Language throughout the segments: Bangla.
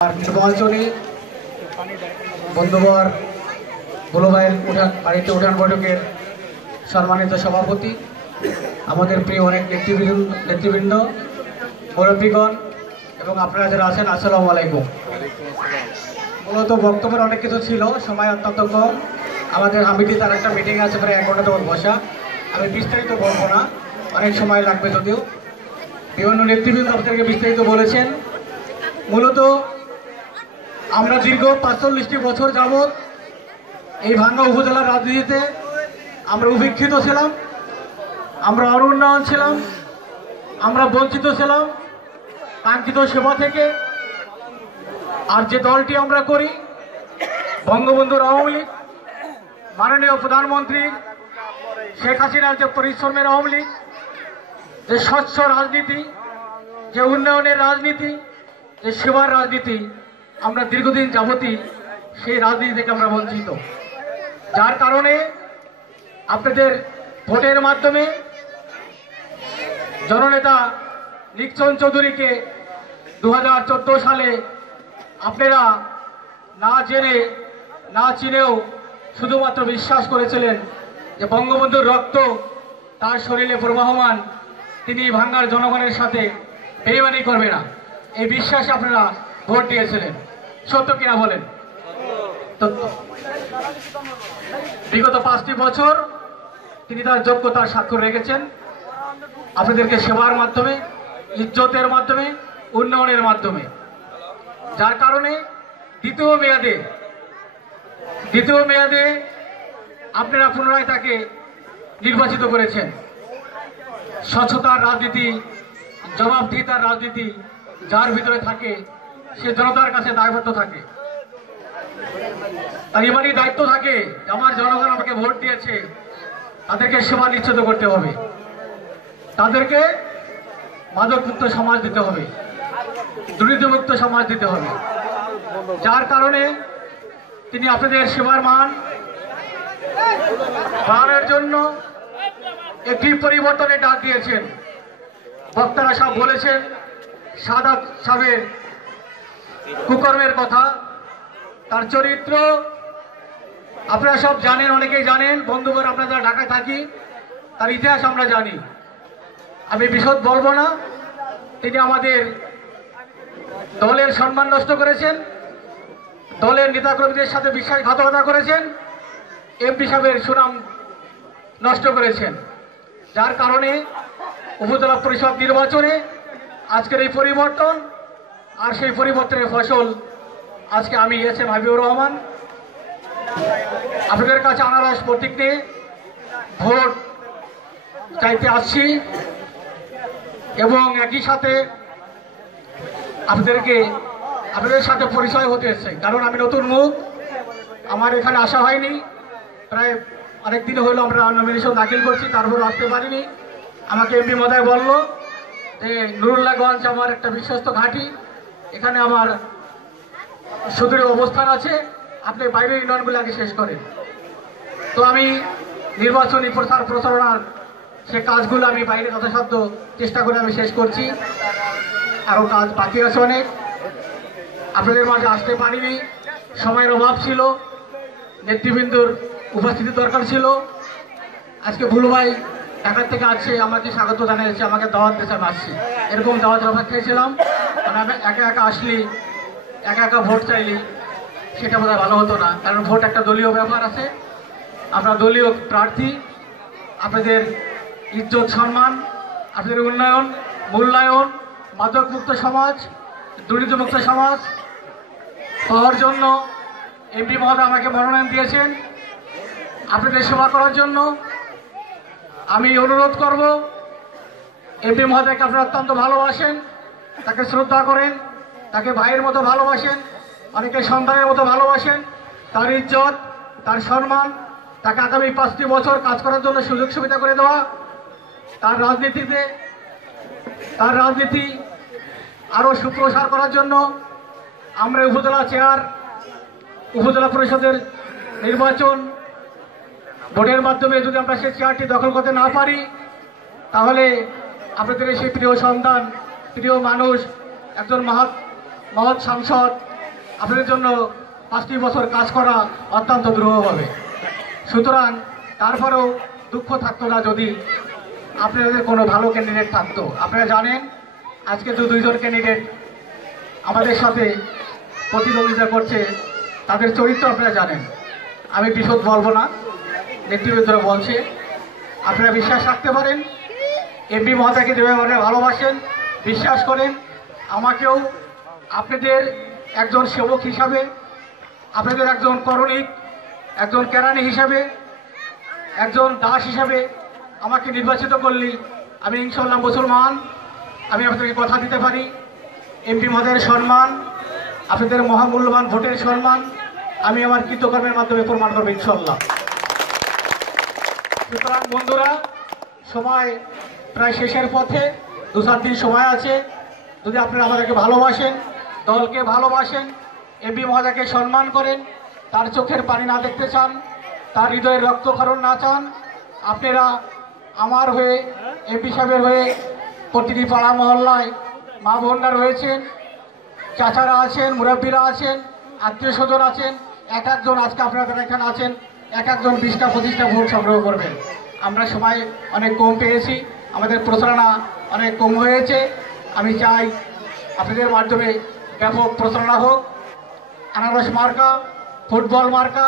আর বন্ধুবর, বুলুভাইয়ের উঠান, বাড়িতে উঠান বৈঠকের সম্মানিত সভাপতি, আমাদের প্রিয় অনেক নেতৃবৃন্দ নেতৃবৃন্দ, মুরব্বীগণ, এবং আপনারা যারা আছেন, আসসালামু আলাইকুম। মূলত বক্তব্যের অনেক কিছু ছিল, সময় অত্যন্ত কম। আমাদের হামিদি তার একটা মিটিং আছে, প্রায় এক ঘণ্টা তোমার বসা। আমি বিস্তারিত বলব না, অনেক সময় লাগবে যদিও। বিভিন্ন নেতৃবৃন্দ আপনাদেরকে বিস্তারিত বলেছেন। মূলত আমরা দীর্ঘ পাঁচচল্লিশটি বছর যাবৎ এই ভাঙ্গা উপজেলার রাজনীতিতে আমরা উপেক্ষিত ছিলাম, আমরা অনুন্নয়ন ছিলাম, আমরা বঞ্চিত ছিলাম, কাঙ্ক্ষিত সেবা থেকে। আর যে দলটি আমরা করি, বঙ্গবন্ধুর আওয়ামী লীগ, মাননীয় প্রধানমন্ত্রী শেখ হাসিনার যে পরিশ্রমের আওয়ামী লীগ, যে স্বচ্ছ রাজনীতি, যে উন্নয়নের রাজনীতি, যে সেবার রাজনীতি আমরা দীর্ঘদিন যাবতই সেই রাজনীতি থেকে আমরা বঞ্চিত। যার কারণে আপনাদের ভোটের মাধ্যমে জননেতা নিকচন চৌধুরীকে দু হাজার চোদ্দ সালে আপনারা না জেনে, না চিনেও শুধুমাত্র বিশ্বাস করেছিলেন যে বঙ্গবন্ধুর রক্ত তার শরীরে প্রবাহমান, তিনি ভাঙ্গার জনগণের সাথে বেইমানি করবে না। এই বিশ্বাসে আপনারা ভোট দিয়েছিলেন। সত্য কিনা বলেন? বিগত পাঁচটি বছর তিনি তার যোগ্যতার স্বাক্ষর রেখেছেন। আপনাদেরকে সেবার মাধ্যমে, ইজ্জতের মাধ্যমে, উন্নয়নের মাধ্যমে। যার কারণে দ্বিতীয় মেয়াদে দ্বিতীয় মেয়াদে আপনারা পুনরায় তাকে নির্বাচিত করেছেন। স্বচ্ছতার রাজনীতি, জবাবদিহিতার রাজনীতি যার ভিতরে থাকে সে জনতার কাছে দায়বদ্ধ থাকে। তার এবারই দায়িত্ব থাকে আমার জনগণ আমাকে ভোট দিয়েছে, তাদেরকে সেবা নিশ্চিত করতে হবে। তাদেরকে মাদকমুক্ত সমাজ দিতে হবে, দুর্নীতিমুক্ত সমাজ দিতে হবে। যার কারণে তিনি আপনাদের সেবার মান বাড়ানোর জন্য একটি পরিবর্তনের ডাক দিয়েছেন। বক্তারা সব বলেছেন সাদা সাহেবের কুকর্মের কথা, তার চরিত্র, আপনারা সব জানেন, অনেকেই জানেন, বন্ধুগণ, আমরা যারা ঢাকায় থাকি, তার ইতিহাস আমরা জানি। আমি বিশদ বলব না। তিনি আমাদের দলের সম্মান নষ্ট করেছেন, দলের নেতাকর্মীদের সাথে বিশ্বাসঘাতকতা করেছেন, এমপি সাহেবের সুনাম নষ্ট করেছেন। যার কারণে উপজেলা পরিষদ নির্বাচনে আজকের এই পরিবর্তন আর সেই পরিবর্তনের ফসল আজকে আমি এস এম হাবিবুর রহমান। আপনাদের কাছে আনারস প্রতীক নিয়ে ভোট চাইতে আসছি এবং একই সাথে আপনাদেরকে, আপনাদের সাথে পরিচয় হতে এসছে, কারণ আমি নতুন মুখ, আমার এখানে আসা হয়নি। প্রায় অনেক দিন হলো আমরা নমিনেশন দাখিল করছি তারপর আসতে পারিনি। আমাকে এমপি মহোদয় বলল যে নুরুল্লাহগঞ্জ আমার একটা বিশ্বস্ত ঘাঁটি। এখানে আমার সুদূরে অবস্থান আছে। আপনি বাইরের ইউনিয়নগুলো আগে শেষ করেন। তো আমি নির্বাচনী প্রচার প্রচারণার সে কাজগুলো আমি বাইরে যথাসাধ্য চেষ্টা করে আমি শেষ করছি। আরও কাজ বাকি আছে অনেক। আপনাদের মাঝে আসতে পারিনি। সময়ের অভাব ছিল। নেতৃবৃন্দুর উপস্থিতি দরকার ছিল। আজকে ভুলু ভাই ঢাকার থেকে আসছে, আমাকে স্বাগত জানিয়েছে, আমাকে দাওয়াত দিয়েছে, আমি আসছি। এরকম দাওয়াতের অপেক্ষায় ছিলাম। আমি একা একা আসলি, একা একা ভোট চাইলি সেটা বোধহয় ভালো হতো না। কারণ ভোট একটা দলীয় ব্যাপার আছে। আপনার দলীয় প্রার্থী, আপনাদের ইজ্জত, সম্মান, আপনাদের উন্নয়ন, মূল্যায়ন, মাদকমুক্ত সমাজ, দুর্নীতিমুক্ত সমাজ, হওয়ার জন্য এমপি মহোদয় আমাকে মনোনয়ন দিয়েছেন। আপনাদের সেবা করার জন্য আমি অনুরোধ করব। এমপি মহোদয়কে আপনারা অত্যন্ত ভালোবাসেন। তাকে শ্রদ্ধা করেন, তাকে ভাইয়ের মতো ভালোবাসেন, অনেকে সন্তানের মতো ভালোবাসেন, তার ইজ্জত, তার সম্মান, তাকে আগামী পাঁচটি বছর কাজ করার জন্য সুযোগ সুবিধা করে দেওয়া, তার রাজনীতিতে, তার রাজনীতি আরও সুপ্রসার করার জন্য আমরা উপজেলা চেয়ার, উপজেলা পরিষদের নির্বাচন ভোটের মাধ্যমে যদি আমরা সেই চেয়ারটি দখল করতে না পারি, তাহলে আপনাদের সেই প্রিয় সন্তান প্রিয় মানুষ, একজন মহৎ মহৎ সাংসদ, আপনাদের জন্য পাঁচটি বছর কাজ করা অত্যন্ত দুরূহ হবে সুতরাং তারপরেও দুঃখ থাকতো না যদি আপনাদের কোনো ভালো ক্যান্ডিডেট থাকতো। আপনারা জানেন, আজকে দু দুইজন ক্যান্ডিডেট আমাদের সাথে প্রতিদ্বন্দ্বিতা করছে, তাদের চরিত্র আপনারা জানেন। আমি বিশদ বলব না, নেতৃবৃন্দরা বলছে। আপনারা বিশ্বাস রাখতে পারেন এমপি মহাতাকে যেভাবে আপনারা ভালোবাসেন বিশ্বাস করেন, আমাকেও আপনাদের একজন সেবক হিসাবে, আপনাদের একজন করণিক, একজন কেরানি হিসাবে, একজন দাস হিসাবে আমাকে নির্বাচিত করলি আমি ইনশাল্লাহ মুসলমান, আমি আপনাদেরকে কথা দিতে পারি। এমপি মহোদয়ের সম্মান, আপনাদের মহামূল্যবান ভোটের সম্মান, আমি আমার কৃতকর্মের মাধ্যমে প্রমাণ করব ইনশাল্লাহ সুতরাং বন্ধুরা, সময় প্রায় শেষের পথে। দু সাত দিন সময় আছে। যদি আপনারা আমাদেরকে ভালোবাসেন, দলকে ভালোবাসেন, এমপি মহাদাকে সম্মান করেন, তার চোখের পানি না দেখতে চান, তার হৃদয়ের রক্তক্ষরণ না চান, আপনারা আমার হয়ে, এমপি সাহেবের হয়ে, প্রতিটি পাড়া মহল্লায় মা বোনরা রয়েছেন, চাচারা আছেন, মুরব্বীরা আছেন, আত্মীয় স্বজন আছেন, এক একজন আজকে আপনারা এখানে আছেন, এক একজন বিশটা, পঁচিশটা ভোট সংগ্রহ করবেন। আমরা সময় অনেক কম পেয়েছি, আমাদের প্রচারণা অনেক কম হয়েছে। আমি চাই আপনাদের মাধ্যমে ব্যাপক প্রচারণা হোক। আনারস মার্কা, ফুটবল মার্কা,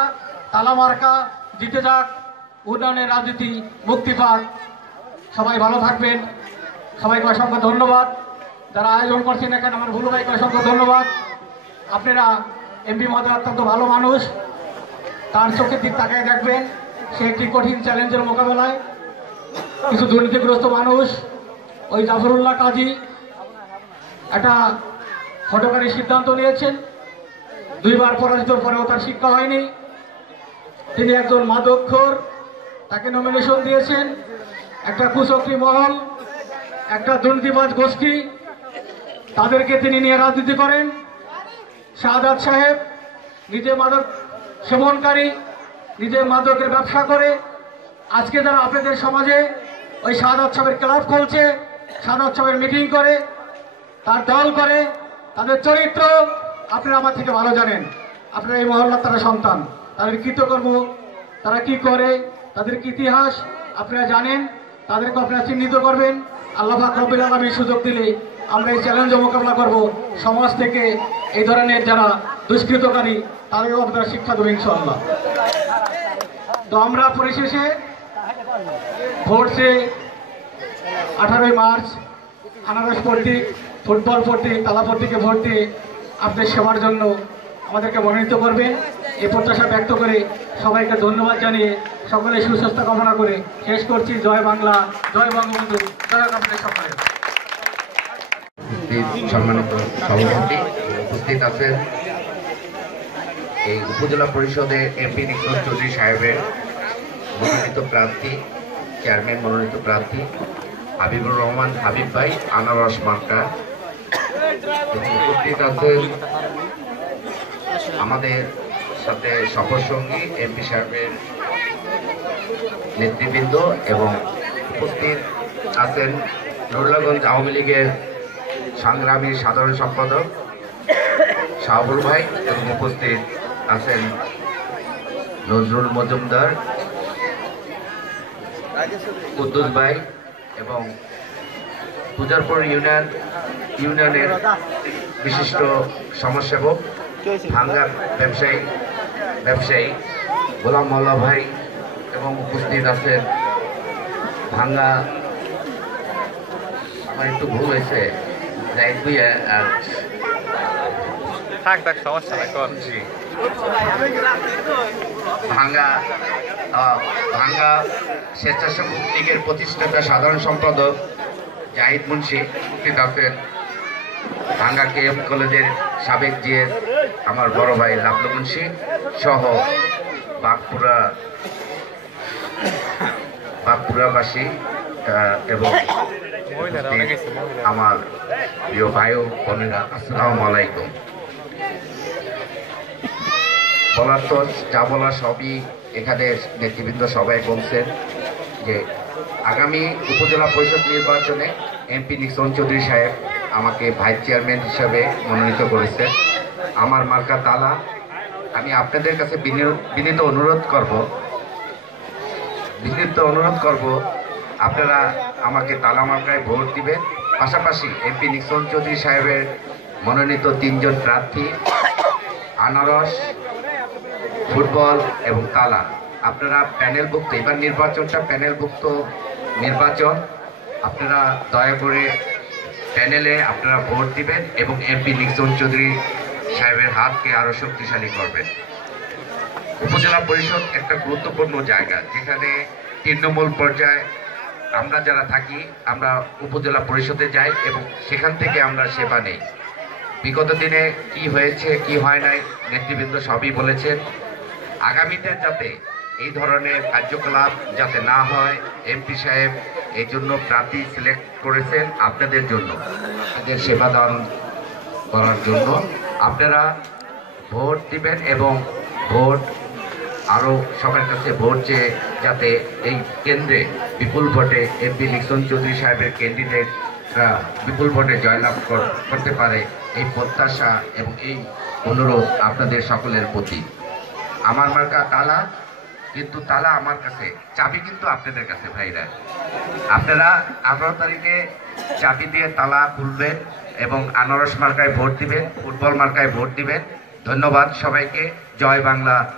তালা মার্কা জিতে যাক উন্নয়নের রাজনীতি মুক্তি পাক। সবাই ভালো থাকবেন। সবাইকে অসংখ্য ধন্যবাদ। যারা আয়োজন করছেন এখানে, আমার ভুলু ভাইকে অসংখ্য ধন্যবাদ। আপনারা এমপি মহোদয় অত্যন্ত ভালো মানুষ। তার চোখের দিক তাকায় দেখবেন, সে একটি কঠিন চ্যালেঞ্জের মোকাবেলায় কিছু দুর্নীতিগ্রস্ত মানুষ। ওই জাফরুল্লাহ কাজী একটা হটকারী সিদ্ধান্ত নিয়েছেন। দুইবার পরাজিতর পরেও তার শিক্ষা হয়নি। তিনি একজন মাদকখোর, তাকে নমিনেশন দিয়েছেন। একটা কুচক্রি মহল, একটা দুর্নীতিবাজ গোষ্ঠী, তাদেরকে তিনি নিয়ে রাজনীতি করেন। শাহাদাত সাহেব নিজে মাদক সেবনকারী, নিজে মাদকের ব্যবসা করে। আজকে যারা আপনাদের সমাজে ওই শাহাদাত সাহেবের ক্লাব খুলছে সাহেবের মিটিং করে, তার দল করে, তাদের চরিত্র আপনারা আমার থেকে ভালো জানেন। আপনারা এই মহল্লার তারা সন্তান। তাদের কৃতকর্ম, তারা কি করে, তাদের ইতিহাস আপনারা জানেন, তাদেরকে আপনারা চিহ্নিত করবেন। আল্লাহ রবিল আলমী সুযোগ দিলে আমরা এই চ্যালেঞ্জ মোকাবিলা করব। সমাজ থেকে এই ধরনের যারা দুষ্কৃতকারী তাদেরও আপনারা শিক্ষা দেবেন ইনশাল্লাহ তো আমরা পরিশেষে ভোটসে আঠারোই মার্চ, আনারস প্রতীক ফুটবল প্রতীক তালা প্রতীকে ভোট দিয়ে আপনাদের সেবার জন্য আমাদেরকে মনোনীত করবেন। এই প্রত্যাশা ব্যক্ত করে সবাইকে ধন্যবাদ জানিয়ে সকলে সুস্বাস্থ্য কামনা করে শেষ করছি। জয় বাংলা, জয় বঙ্গবন্ধু, জয় আপনাদের সকলে সম্মানিত সভাপতি উপস্থিত আছেন। এই উপজেলা পরিষদের এমপি নিকট চৌধুরী সাহেবের মনোনীত প্রার্থী, চেয়ারম্যান মনোনীত প্রার্থী হাবিবুর রহমান, হাবিব ভাই, আনারস মার্কা। উপস্থিত আছেন আমাদের সাথে সফরসঙ্গী এমপি সাহেবের নেতৃবৃন্দ এবং উপস্থিত আছেন নুরলাগঞ্জ আওয়ামী লীগের সংগ্রামী সাধারণ সম্পাদক শাহবুল ভাই এবং উপস্থিত আছেন নজরুল মজুমদার, কুদ্দুস ভাই এবং পূজারপুর ইউনিয়ন, ইউনিয়নের বিশিষ্ট সমাজসেবক, ভাঙ্গার ব্যবসায়ী ব্যবসায়ী গোলাম মোল্লা ভাই এবং উপস্থিত আছেন ভাঙ্গা। আমার একটু ভুল হয়েছে, যাই আর থাক থাক সমস্যা নাই কর। ভাঙ্গা ভাঙ্গা স্বেচ্ছাসেবক লীগের প্রতিষ্ঠাতা সাধারণ সম্পাদক জাহিদ মুন্সি উপস্থিত আছেন ভাঙ্গা কে এম কলেজের সাবেক জিএস আমার বড় ভাই লাবলু মুন্সি সহ বাঁকুড়া বাঁকুড়াবাসী এবং আমার প্রিয় ভাই ও বোনেরা আসসালামু আলাইকুম। বলার তো যা বলার সবই এখানে নেতৃবৃন্দ সবাই বলছেন যে আগামী উপজেলা পরিষদ নির্বাচনে এমপি নিক্সন চৌধুরী সাহেব আমাকে ভাইস চেয়ারম্যান হিসাবে মনোনীত করেছেন। আমার মার্কা তালা, আমি আপনাদের কাছে বিনি- বিনীত অনুরোধ করব, বিনীত অনুরোধ করব, আপনারা আমাকে তালা মার্কায় ভোট দিবেন। পাশাপাশি এমপি নিক্সন চৌধুরী সাহেবের মনোনীত তিনজন প্রার্থী, আনারস ফুটবল এবং তালা। আপনারা প্যানেলভুক্ত, এবার নির্বাচনটা প্যানেলভুক্ত নির্বাচন। আপনারা দয়া করে প্যানেলে আপনারা ভোট দিবেন এবং এমপি নিক্সন চৌধুরী সাহেবের হাতকে আরও শক্তিশালী করবেন। উপজেলা পরিষদ একটা গুরুত্বপূর্ণ জায়গা, যেখানে তৃণমূল পর্যায়ে আমরা যারা থাকি, আমরা উপজেলা পরিষদে যাই এবং সেখান থেকে আমরা সেবা নেই। বিগত দিনে কি হয়েছে, কি হয় নাই, নেতৃবৃন্দ সবই বলেছেন। আগামীতে যাতে এই ধরনের কার্যকলাপ যাতে না হয়, এমপি সাহেব এই জন্য প্রার্থী সিলেক্ট করেছেন আপনাদের জন্য। আপনাদের সেবা দান করার জন্য আপনারা ভোট দিবেন এবং ভোট আরও সবার কাছে ভোট চেয়ে যাতে এই কেন্দ্রে বিপুল ভোটে এমপি লিখন চৌধুরী সাহেবের ক্যান্ডিডেটরা বিপুল ভোটে জয়লাভ করতে পারে, এই প্রত্যাশা এবং এই অনুরোধ আপনাদের সকলের প্রতি। আমার মার্কা তালা, কিন্তু তালা আমার কাছে। চাবি কিন্তু আপনাদের কাছে, ভাইরা। আপনারা আঠারো তারিখে চাবি দিয়ে তালা খুলবেন এবং আনারস মার্কায় ভোট দিবেন, ফুটবল মার্কায় ভোট দিবেন। ধন্যবাদ সবাইকে। জয় বাংলা।